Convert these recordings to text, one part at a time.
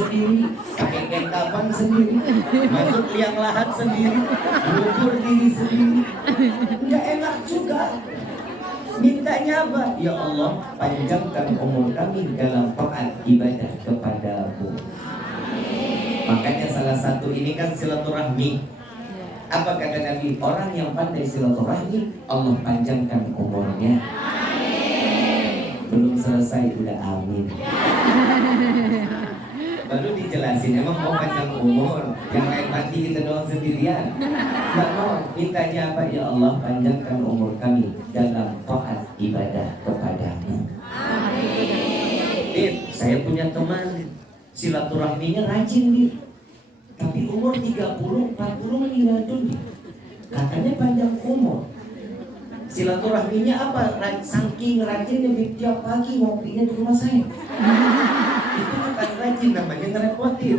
sendiri, pakai kain kafan sendiri, masuk liang lahat sendiri, ngukur diri sendiri. Nggak enak juga. Mintanya apa? Ya Allah, panjangkan umur kami dalam taat ibadah kepadamu. Makanya salah satu ini kan silaturahmi. Apa kata Nabi? Orang yang pandai silaturahmi, Allah panjangkan umurnya. Belum selesai udah amin. Baru dijelasin, emang mau panjang umur, yang lain mati kita doang sendirian. Nggak mau, mintanya apa? Ya Allah, panjangkan umur kami dalam taat ibadah kepadamu. Amin. Saya punya teman silaturahminya rajin nih, tapi umur 30-40 meninggal dunia. Katanya panjang umur. Silaturahminya apa? Saking rajinnya tiap pagi ngopinya di rumah saya. Itu bukan rajin, namanya ngerepotin.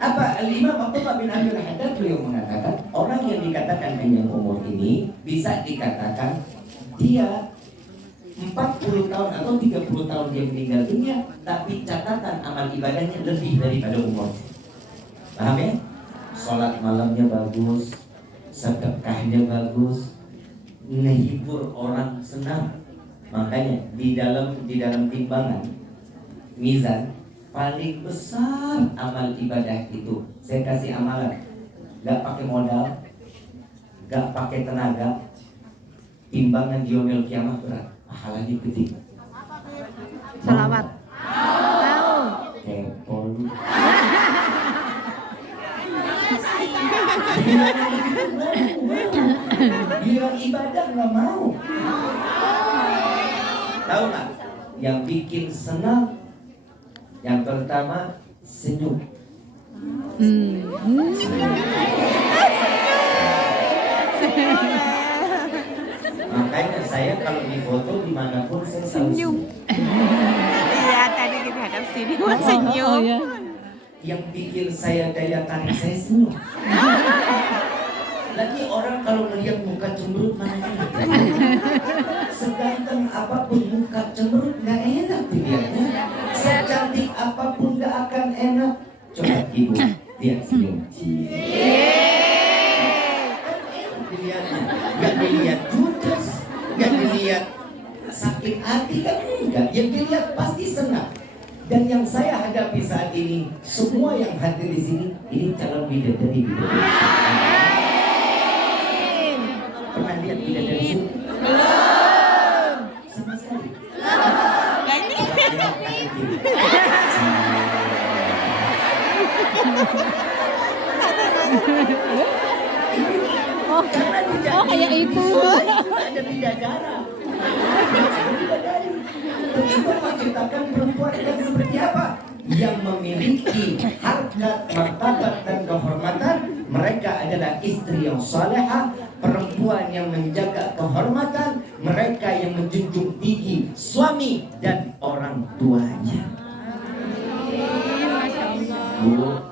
Apa? Al-Imam Abdullah bin Amir Haddad beliau mengatakan, orang yang dikatakan panjang umur ini bisa dikatakan dia 40 tahun atau 30 tahun dia meninggal dunia, tapi catatan amal ibadahnya lebih daripada umur. Paham ya? Sholat malamnya bagus, sedekahnya bagus, ngehibur orang senang. Makanya di dalam timbangan mizan paling besar amal ibadah itu, saya kasih amalan, gak pakai modal, gak pakai tenaga, timbangan di yaumil kiamah berat, pahalanya gede. Salawat. Kepol. Bilang ibadah nggak mau. Tahu nggak? Yang bikin senang, yang pertama senyum. Makanya saya kalau di foto dimanapun saya senyum. Iya, tadi kita hadap sini mau senyum. Yang bikin saya daya tarik saya senyum. Lagi orang kalau melihat muka cemberut mana enak. Seganteng apapun muka cemberut nggak enak dilihatnya. Secantik apapun nggak akan enak. Coba ibu lihat senyum. Kan enak dilihatnya. Nggak dilihat judes, nggak dilihat sakit hati, kan enggak. Yang dilihat pasti senang. Dan yang saya hadapi saat ini, semua yang hadir di sini, ini calon bidadari. Pernah lihat bidadari sini? Belum. Sama sekali. Nah ini. Oh, kayak itu. Ada bidadara. Itu menciptakan perempuan yang seperti apa? Yang memiliki harkat, martabat dan kehormatan. Mereka adalah istri yang salehah, perempuan yang menjaga kehormatan, mereka yang menjunjung tinggi suami dan orang tuanya. Bu,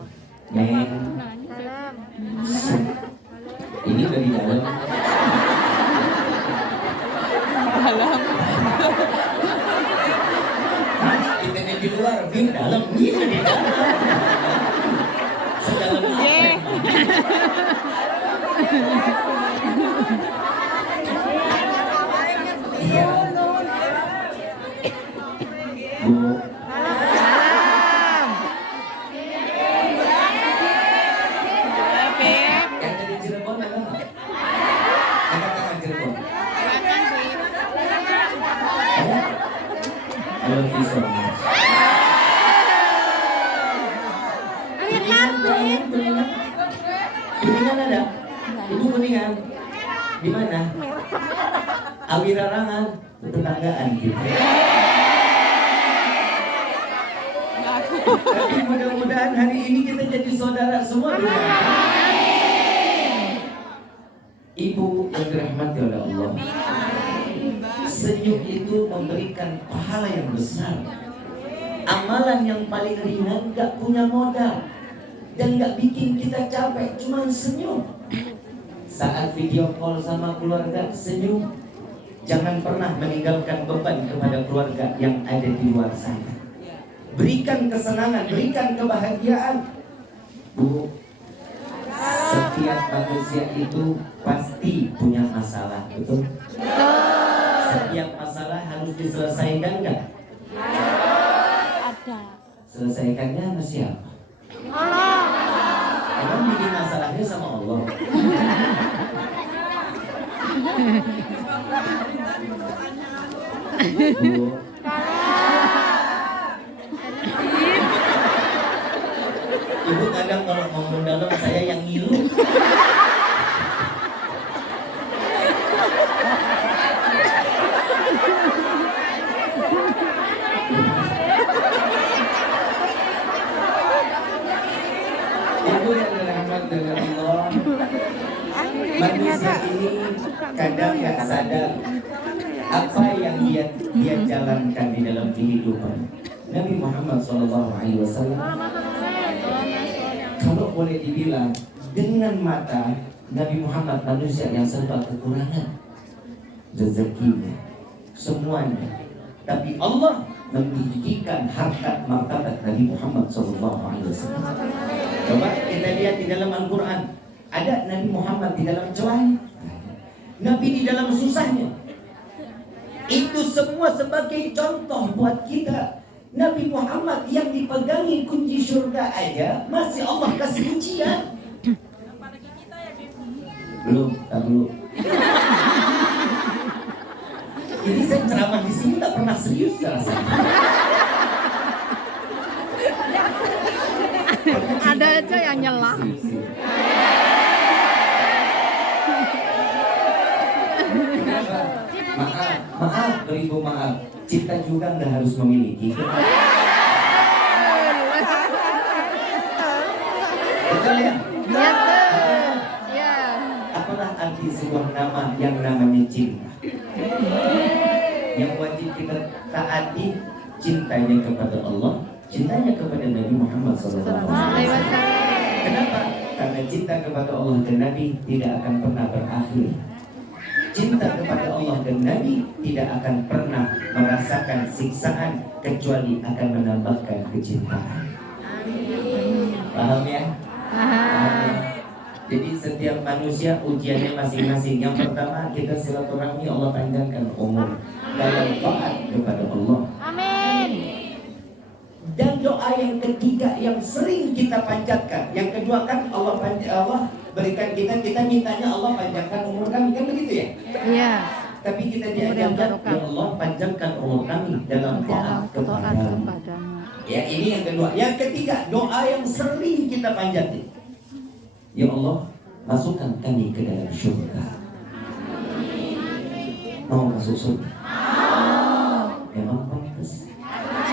Neng, ini udah di dalam. Kita di luar, di dalam, ini di dalam. Sedalam apa? Iya. Bu. Yang dari Cirebon ada nggak? Angkat tangan Cirebon. Ada? I love you so much. Kuningan ada? Ibu Kuningan? Di mana? Awirarangan, tetanggaan gitu. Tapi mudah-mudahan hari ini kita jadi saudara semua. Ibu yang dirahmati oleh Allah, senyum itu memberikan pahala yang besar. Amalan yang paling ringan gak punya modal dan gak bikin kita capek, cuma senyum. Saat video call sama keluarga, senyum. Jangan pernah meninggalkan beban kepada keluarga yang ada di luar sana. berikan kesenangan, berikan kebahagiaan. Bu, setiap manusia itu pasti punya masalah, betul? Setiap masalah harus diselesaikan nggak? Ada. Selesaikannya sama siapa? Emang bikin masalahnya sama Allah. Bu, Ibu kadang kalau ngomong dalam saya yang ngilu. Ibu yang dirahmat dengan Allah, manusia ini kadang nggak sadar apa yang dia jalankan di dalam kehidupan. Nabi Muhammad SAW, kalau boleh dibilang, dengan mata Nabi Muhammad manusia yang serba kekurangan rezekinya, semuanya. Tapi Allah meninggikan harkat martabat Nabi Muhammad SAW. Coba kita lihat di dalam Al-Quran, ada Nabi Muhammad di dalam celahnya, Nabi di dalam susahnya. Itu semua sebagai contoh buat kita. Nabi Muhammad yang dipegangi kunci surga aja masih Allah kasih ujian. Belum, tak belum. Jadi saya ceramah di sini tak pernah serius rasanya. Ada aja yang nyela. Maaf, beribu maaf. Cinta juga nggak harus memiliki. Betul ya? Iya tuh. Iya. Apalah arti sebuah nama yang namanya cinta? Yang wajib kita taati cintanya kepada Allah, cintanya kepada Nabi Muhammad SAW. Kenapa? Karena cinta kepada Allah dan Nabi tidak akan pernah berakhir. Cinta kepada Allah dan Nabi tidak akan pernah merasakan siksaan kecuali akan menambahkan kecintaan. Paham ya? Paham ya? Jadi setiap manusia ujiannya masing-masing. Yang pertama, kita silaturahmi, Allah panjangkan umur dalam taat kepada Allah. Amin. Dan doa yang ketiga yang sering kita panjatkan. Yang kedua kan Allah berikan kita mintanya Allah panjangkan umur kami, kan begitu ya? Iya. Tapi kita diajarkan, ya Allah panjangkan umur kami dalam taat kepadamu. Ya, ini yang kedua. Yang ketiga, doa yang sering kita panjatin. Ya Allah, masukkan kami ke dalam surga. Mau masuk surga? Memang pantas.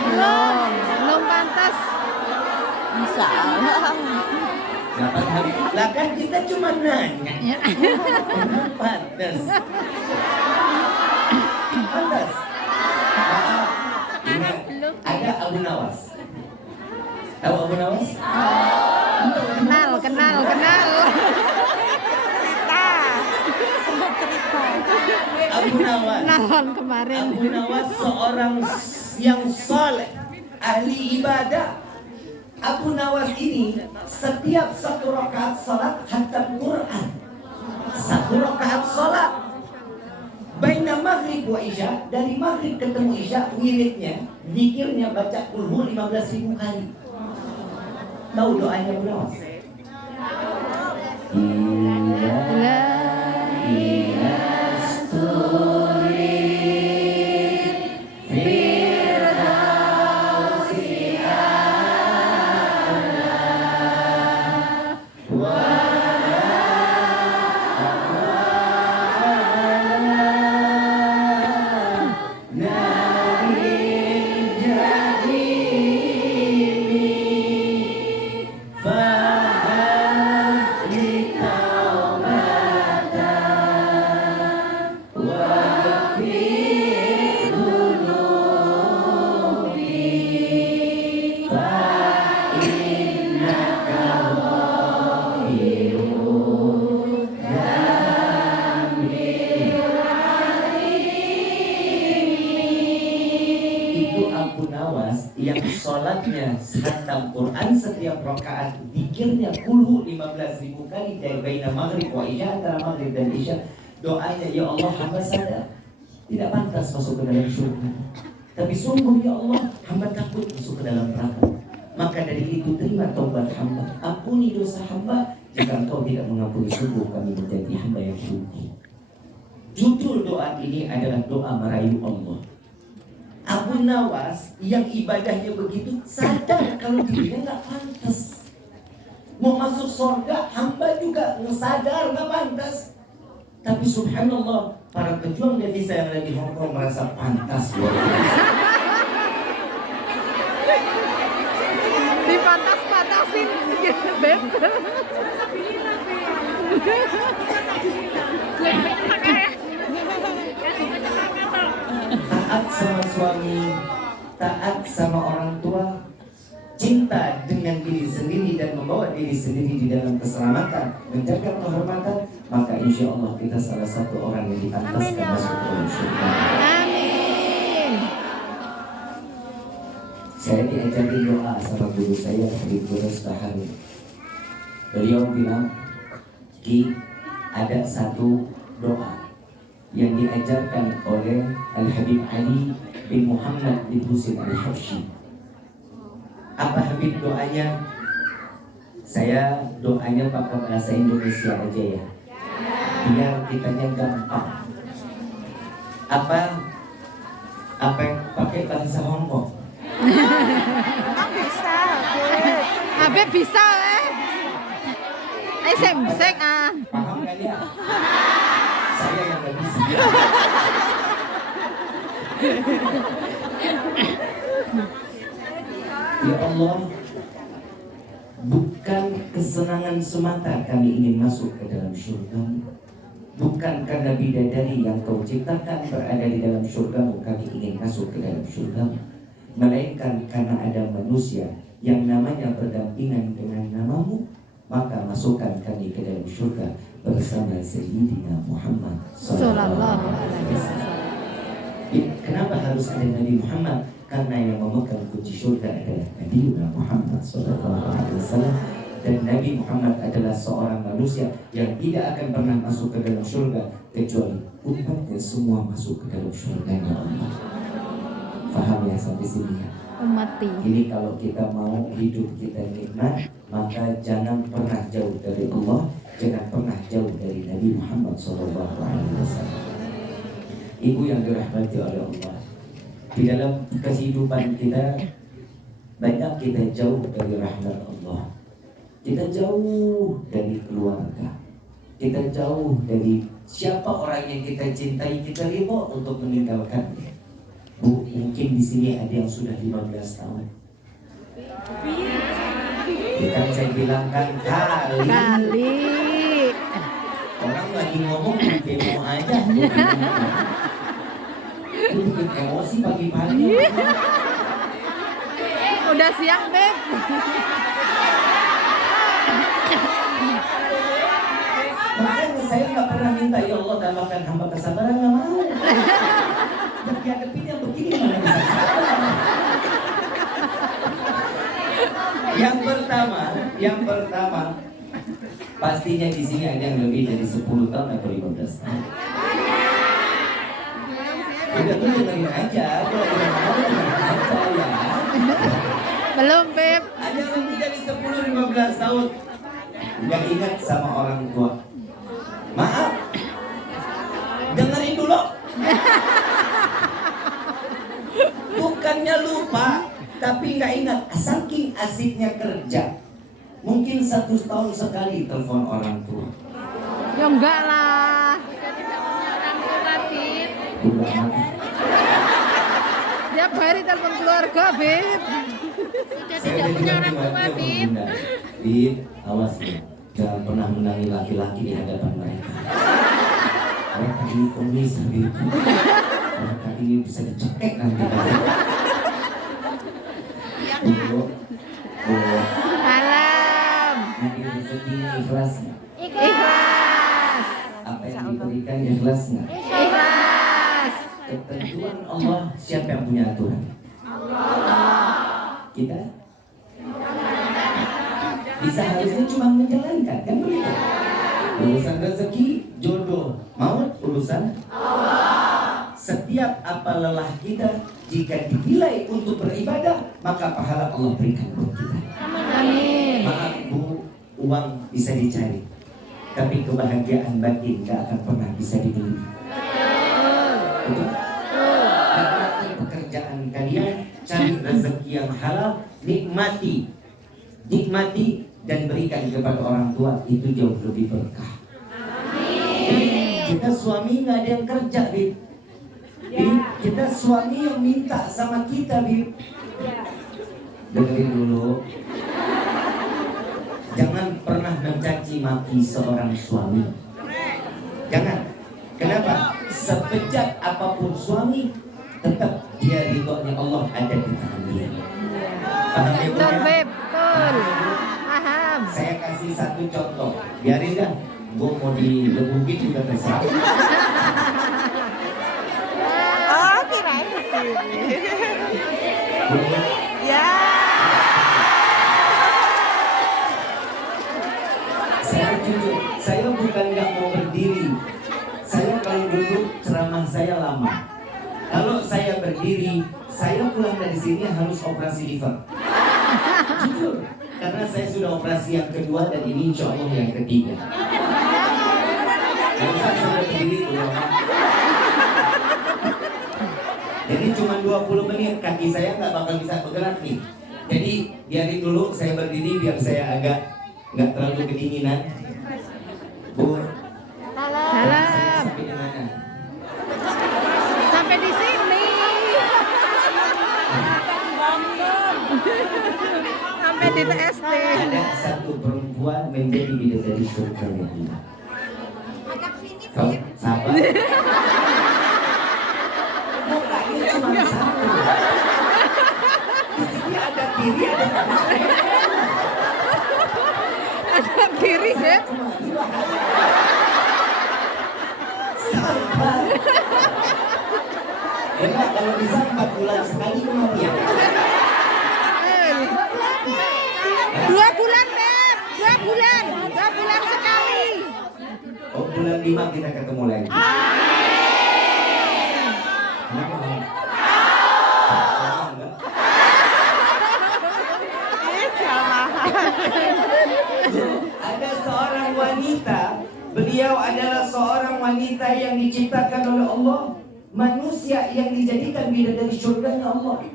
Belum pantas. Insya Allah. 8 hari. Lah kan kita cuma nanya. Memang pantas. Pantas. Maaf. Ingat, ada Abu Nawas. Tahu Abu Nawas? Kenal. Cerita. Abu Nawas. Kenalan kemarin. Abu Nawas seorang yang soleh, ahli ibadah. Abu Nawas ini setiap 1 rakaat salat khatam Quran. 1 rakaat salat. Baina maghrib wa isya, dari maghrib ketemu isya, wiridnya, zikirnya baca kulhu 15.000 kali. Tahu doanya Abu Nawas? yang sholatnya khatam Quran setiap rakaat, zikirnya kulhu 15.000 kali dari baina maghrib wa isya, antara maghrib dan isya, doanya, ya Allah hamba sadar tidak pantas masuk ke dalam surga, tapi sungguh ya Allah hamba takut masuk ke dalam neraka. Maka dari itu terima taubat hamba, ampuni dosa hamba. Jika engkau tidak mengampuni, sungguh kami menjadi hamba yang rugi. Judul doa ini adalah doa merayu Allah. Abu Nawas yang ibadahnya begitu sadar kalau dirinya nggak pantas mau masuk surga, hamba juga sadar nggak pantas. Tapi subhanallah, para pejuang devisa yang ada di Hong Kong merasa pantas luar biasa. Dipantas-pantasin gitu, Beb. Taat sama suami, taat sama orang tua, cinta dengan diri sendiri dan membawa diri sendiri di dalam keselamatan, menjaga kehormatan, maka insya Allah kita salah satu orang yang dipantaskan masuk ke dalam surga. Amin. Saya diajarin doa sama guru saya, Habib Bahari. Beliau bilang, Ki, ada satu doa yang diajarkan oleh Al-Habib Ali bin Muhammad bin Husin Al-Habsyi. Apa Habib doanya? Saya doanya pakai bahasa Indonesia aja ya, biar kitanya gampang. Apa pakai bahasa Hongkong? Emang bisa, Habib bisa semsek Paham kan ya? Saya yang gak bisa. Ya Allah, bukan kesenangan semata kami ingin masuk ke dalam surga. Bukan karena bidadari yang kau ciptakan berada di dalam surgamu kami ingin masuk ke dalam surgamu, melainkan karena ada manusia yang namanya berdampingan dengan namamu, maka masukkan kami ke dalam surga bersama Sayyidina Muhammad sallallahu alaihi wasallam. Kenapa harus ada Nabi Muhammad? Karena yang memegang kunci surga adalah Nabi Muhammad sallallahu alaihi wasallam, dan Nabi Muhammad adalah seorang manusia yang tidak akan pernah masuk ke dalam surga kecuali umatnya semua masuk ke dalam surganya Allah. Faham ya sampai sini ya? Umati. Ini kalau kita mau hidup kita nikmat, maka jangan pernah jauh dari Allah, jangan pernah jauh dari Nabi Muhammad SAW. Ibu yang dirahmati oleh Allah, di dalam kehidupan kita banyak kita jauh dari rahmat Allah. Kita jauh dari keluarga, kita jauh dari siapa orang yang kita cintai, kita ridho untuk meninggalkannya. Bu, mungkin di sini ada yang sudah 15 tahun. Ya kan saya bilang kan kali. Orang lagi ngomong demo aja. Itu bikin emosi pagi-pagi. Udah siang, Beb. Makanya saya nggak pernah minta ya Allah tambahkan hamba kesabaran, nggak mau. Dan dihadapin yang begini mana bisa sabar. Yang pertama, pastinya di sini ada yang lebih dari 10 tahun atau 15 tahun. Udah tuh dengerin aja, ya. Belum, Beb. Ada yang lebih dari 10-15 tahun nggak ingat sama orang tua. Maaf, dengerin dulu. Bukannya lupa, tapi nggak ingat. Saking asiknya kerja, mungkin 1 tahun sekali telepon orang tua. Ya enggak lah. Udah mati. Tiap hari telepon keluarga, Beb. Saya tidak punya orang tua, Bib. Bib, awas ya, jangan pernah menangi laki-laki di hadapan mereka. Mereka ini komis, Bib. Mereka ini bisa dicekek nanti. Malam. Nanti rezekinya ikhlas nggak? Ikhlas. Apa yang diberikan ikhlas nggak? Ikhlas. Ketentuan Allah, siapa yang punya aturan? Allah. kita bisa harusnya cuma menjalankan, kan begitu? Urusan rezeki, jodoh, maut urusan setiap apa lelah kita jika dinilai untuk beribadah, maka pahala Allah berikan buat kita. Amin. Maaf Bu, uang bisa dicari, tapi kebahagiaan batin gak akan pernah bisa dibeli. Betul? Nikmati pekerjaan kalian, cari rezeki yang halal, nikmati dan berikan kepada orang tua, itu jauh lebih berkah. Kita suami nggak ada yang kerja, Bib. Kita suami yang minta sama kita, Bib. Dengerin dulu. Jangan pernah mencaci maki seorang suami. Jangan. Kenapa? Sebejat apapun suami, tetap dia ridhonya Allah ada di tangan dia. Paham ya, Bu, Betul, ya? Beb. Betul. Paham. Saya kasih satu contoh. Biarin dah. Gue mau digebukin juga terserah. Oh, kirain berdiri. Ya. Saya jujur, saya bukan nggak mau berdiri. Saya kalau duduk ceramah saya lama. Kalau saya berdiri, saya pulang dari sini harus operasi liver. Jujur, karena saya sudah operasi yang kedua dan ini insya Allah yang ketiga. Kalau saya sudah berdiri belum. Jadi cuma 20 menit kaki saya nggak bakal bisa bergerak nih. Jadi biarin dulu saya berdiri biar saya agak nggak terlalu kedinginan. Bu, Salam. sampai di mana? Sampai di sini. Sampai di TST. Ada satu perempuan menjadi bidadari surga ini. Kau sabar. Mukanya cuma satu. Di sini ada kiri, ada kanan. Ada kiri, Beb. Cuma dua. Sabar. Enak kalau bisa 4 bulan sekali kematian. 2 bulan, Beb. 2 bulan. 2 bulan sekali. Oh, bulan 5 kita ketemu lagi. Kenapa? Sama enggak? Ada seorang wanita, beliau adalah seorang wanita yang diciptakan oleh Allah, manusia yang dijadikan bidadari surganya Allah.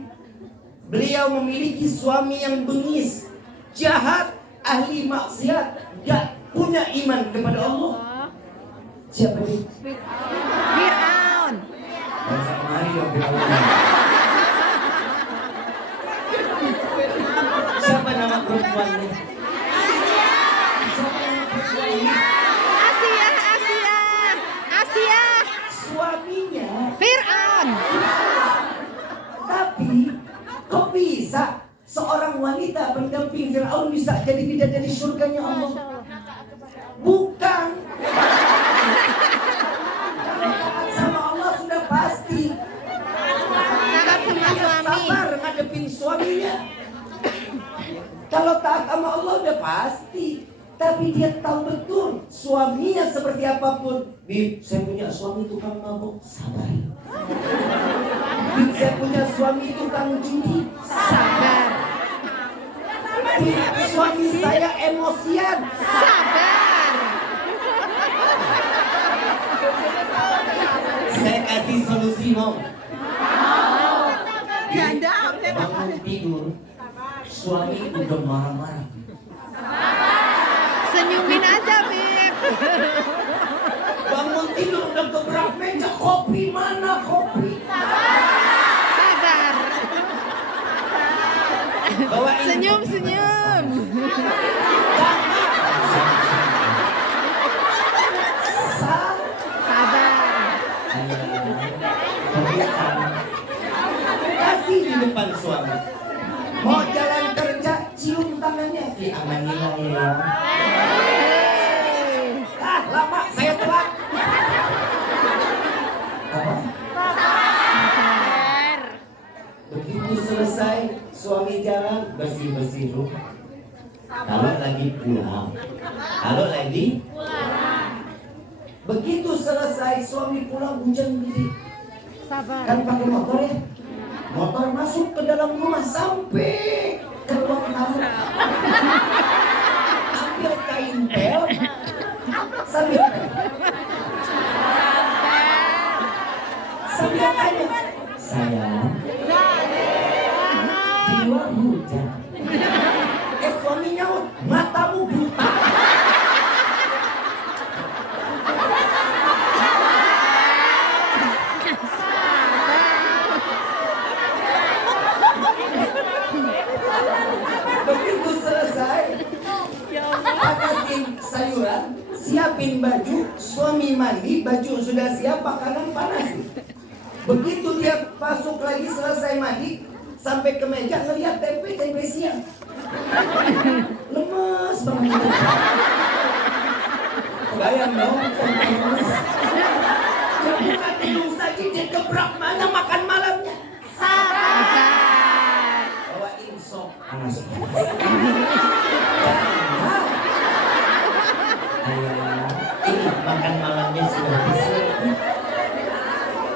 Beliau memiliki suami yang bengis, jahat, ahli maksiat, gak punya iman kepada Allah. Siapa ini? Fir'aun. Masa kemari dong Fir'aun. Siapa nama perempuannya? Siapa nama perempuannya? Asia. Suaminya. Fir'aun. Tapi kok bisa seorang wanita pendamping Fir'aun bisa jadi bidadari surganya Allah? Bukan. Sama Allah sudah pasti. Takut sama suami. Sabar ngadepin suaminya. Kalau taat sama Allah udah pasti. Tapi dia tahu betul suaminya seperti apapun. Bib, saya punya suami tukang mabuk, sabar. Bib, saya punya suami tukang judi, Sabar. Bib, suami saya emosian, Sabar. saya kasih solusi mau. Ganda. Bangun tidur, suami udah marah-marah. Senyumin aja, Beb. Bangun tidur udah gebrak meja, kopi mana kopi? Sabar. Bawain Senyum. Sabar. Kasih di depan suami. Mau jalan kerja, cium tangannya. Fi amanillah ya. Lama saya telat. Apa? Sabar. Begitu selesai suami jalan, lagi pulang. Kalau lagi begitu selesai suami pulang hujan gede. Sabar. Kan pakai motor ya. Motor masuk ke dalam rumah sampai ke ruang tamu. Ambil kain pel sambil tanya, sayang, di luar hujan. Suami nyaut, matamu buta. Begitu selesai, panasin sayuran, siapin baju, suami mandi, baju sudah siap, makanan panasin. Begitu dia masuk lagi selesai mandi, sampai ke meja ngeliat tempe siang. Lemes banget. Bayang dong, lemes. Dia buka tidung saja, dia gebrak mana makan malamnya. Bawain sop panas. Ayah, ini makan malamnya sudah disiapin.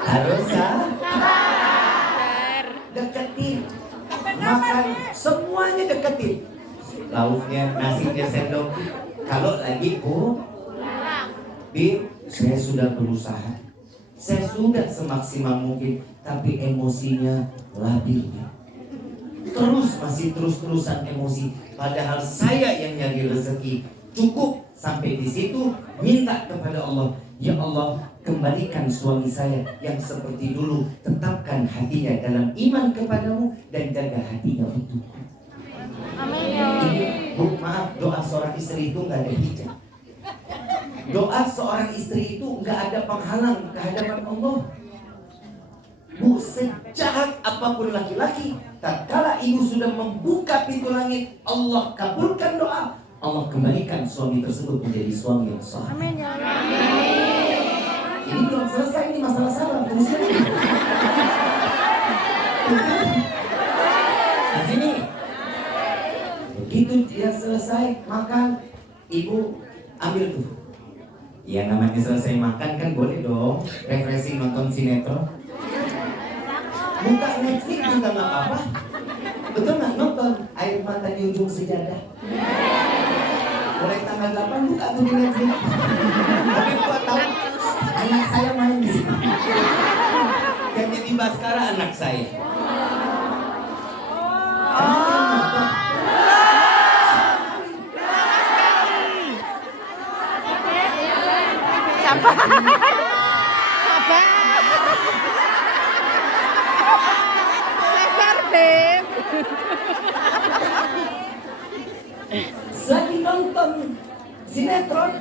Harus deketin, makan semuanya deketin. Lauknya, nasinya sendok. Kalau lagi Bib, saya sudah berusaha, saya sudah semaksimal mungkin, tapi emosinya labil. Masih terus-terusan emosi. Padahal saya yang nyari rezeki. Cukup sampai di situ, minta kepada Allah, ya Allah, kembalikan suami saya yang seperti dulu, tetapkan hatinya dalam iman kepadamu dan jaga hatinya untukku. Amin. Bu, maaf, doa seorang istri itu nggak ada hijab. Doa seorang istri itu nggak ada penghalang kehadapan Allah. Bu, sejahat apapun laki-laki, tatkala ibu sudah membuka pintu langit, Allah kabulkan doa, Allah kembalikan suami tersebut menjadi suami yang sah. Amin ya Allah. Ini belum selesai, ini masalah sabar. Terusnya di sini. Begitu dia selesai makan, ibu ambil tuh. Ya namanya selesai makan kan boleh dong refreshing nonton sinetron. Buka Netflix juga nggak apa-apa. Betul nggak nonton Air Mata di Ujung Sejadah? Mulai tanggal 8 buka tuh di Netflix. Tapi gua tahu anak saya main di sini. Yang jadi Baskara anak saya. Sabar. Sabar, Beb. Lagi nonton sinetron,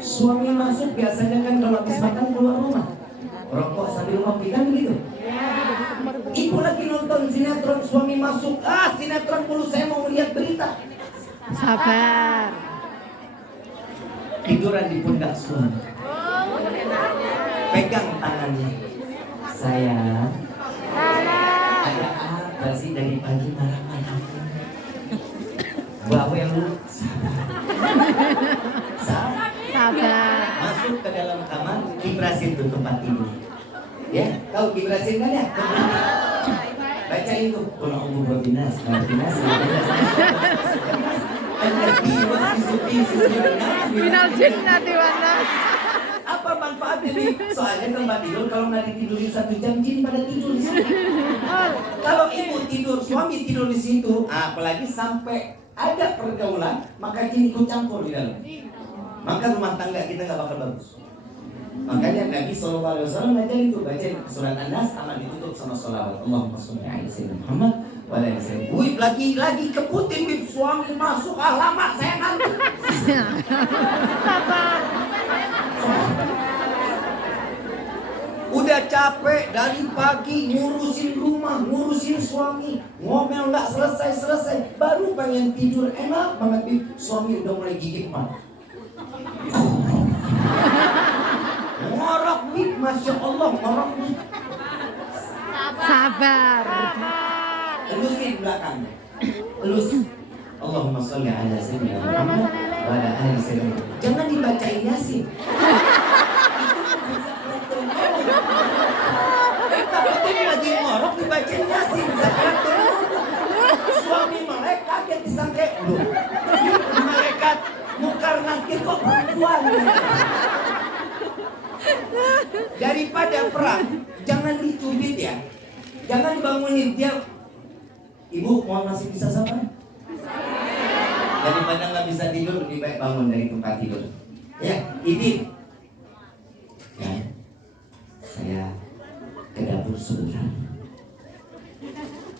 suami masuk biasanya kan kalau habis makan keluar rumah, rokok sambil ngopi kan begitu. Ibu lagi nonton sinetron, suami masuk, sinetron mulu, saya mau lihat berita. Sabar. Tiduran di pundak suami, pegang tangannya. Sayang, ada apa sih dari pagi marah-marah? Bawel lu. Sabar. Masuk ke dalam kamar, kibrasin tuh tempat tidur. Ya, tahu kibrasin kan ya? Bacain tuh, qul a'udzu birabbinas, malikinas, Minal jinnati wan nas. Apa manfaatnya nih? Soalnya tempat tidur kalau nggak ditidurin 1 jam, jin pada tidur di situ. Kalau ibu tidur, suami tidur di situ, apalagi sampai ada pergaulan, maka jin ikut campur di dalam. Maka rumah tangga kita nggak bakal bagus. Makanya Nabi SAW ngajarin itu, baca surat An-Nas, aman ditutup sama sholawat. Allahumma sholli ala sayyidina Muhammad wa ala ali sayyidina. Wih, lagi keputin bib, suami masuk, lama saya ngantuk. Sabar. Udah capek dari pagi ngurusin rumah, ngurusin suami, ngomel nggak selesai, baru pengen tidur enak banget bib, suami udah mulai gigit mata. Ngorok bib, masya Allah, ngorok bib. Sabar. Elusin belakangnya, elus. Allahumma sholli ala sayyidina Muhammad wa ala ali sayyidina. Jangan dibacain Yasin. Tapi lagi ngorok dibacain Yasin. Suami melek kaget disangka lu. Malaikat mungkar nakir kok perempuan. Daripada perang, jangan dicubit ya. Jangan dibangunin dia. Ibu mau masih bisa sama? Daripada nggak bisa tidur, lebih baik bangun dari tempat tidur. Ya, Idin. Ya, saya ke dapur sebentar.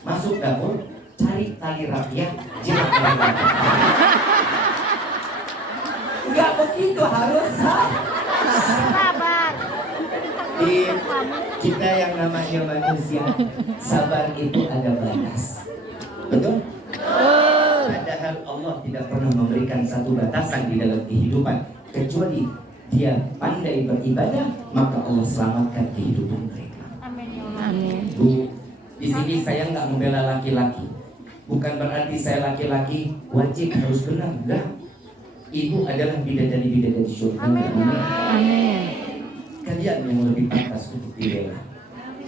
Masuk dapur, cari tali rapiah, jimat tali rapiah. Enggak begitu harus Sabar. Di kita yang namanya manusia, sabar itu ada batas. Betul? Padahal Allah tidak pernah memberikan satu batasan di dalam kehidupan, kecuali dia pandai beribadah, maka Allah selamatkan kehidupan mereka. Amin. Bu, di sini saya nggak membela laki-laki. Bukan berarti saya laki-laki wajib harus benar, enggak. Ibu adalah bidadari-bidadari surga. Amin. Kalian yang lebih pantas untuk dibela.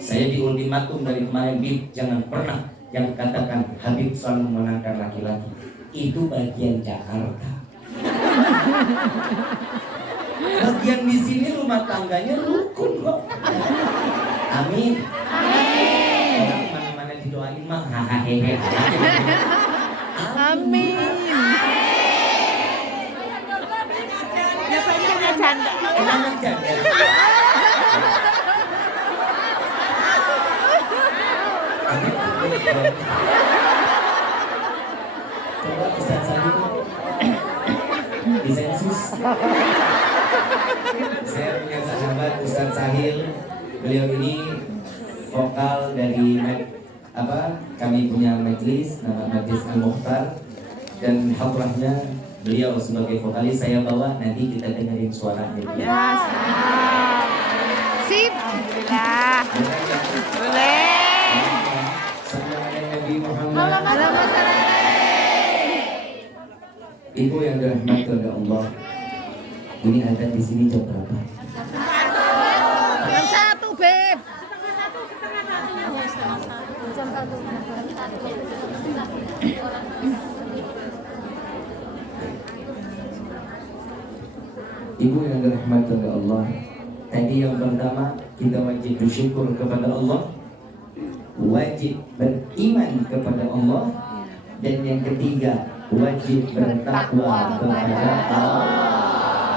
Saya di ultimatum dari kemarin, Bib, jangan pernah yang katakan Habib selalu memenangkan laki-laki. Itu bagian Jakarta. Bagian di sini rumah tangganya rukun kok. Amin. Orang mana-mana didoain mah hahaha. Amin. Jangan canda. Emang jaga. Coba Ustaz Sahil disensus. Saya punya sahabat Ustaz Sahil. Beliau ini vokal dari kami punya majelis nama Majelis Al-Mukhtar, dan hadrahnya beliau sebagai vokalis. Saya bawa, nanti kita dengerin suaranya. Ya, sip. Alhamdulillah. Boleh. Nabi Muhammad. Ibu yang dirahmati oleh Allah, ini ada di sini jam berapa? Jam 1, Beb. Ibu yang dirahmati oleh Allah, tadi yang pertama kita wajib bersyukur kepada Allah, wajib beriman kepada Allah, dan yang ketiga wajib bertakwa kepada Allah.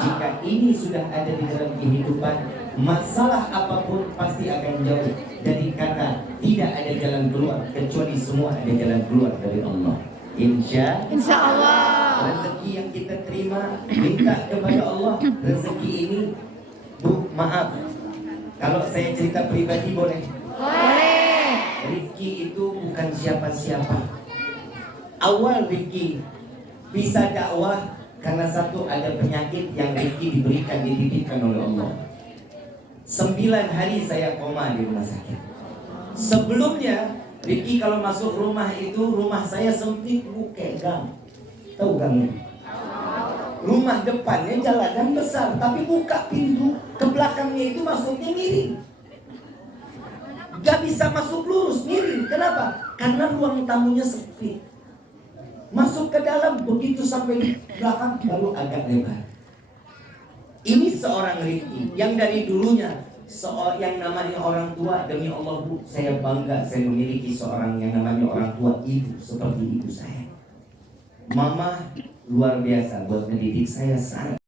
Jika ini sudah ada di dalam kehidupan, masalah apapun pasti akan jauh dari kata tidak ada jalan keluar, kecuali semua ada jalan keluar dari Allah. Insya Allah. Rezeki yang kita terima, minta kepada Allah. Rezeki ini, Bu, maaf, kalau saya cerita pribadi boleh? Boleh. Rifki itu bukan siapa-siapa. Awal Rifki bisa dakwah karena satu, ada penyakit yang Rifki diberikan, dititipkan oleh Allah. 9 hari saya koma di rumah sakit. Sebelumnya Rifki kalau masuk rumah itu, rumah saya sempit, kayak gang. Tahu gang? Rumah depannya jalanan besar, tapi buka pintu ke belakangnya itu masuknya miring. Gak bisa masuk lurus, miring. Kenapa? Karena ruang tamunya sempit. Masuk ke dalam, begitu sampai di belakang baru agak lebar. Ini seorang Rifki yang dari dulunya yang namanya orang tua. Demi Allah, Bu, saya bangga saya memiliki seorang yang namanya orang tua, ibu seperti ibu saya. Mama luar biasa buat mendidik saya sangat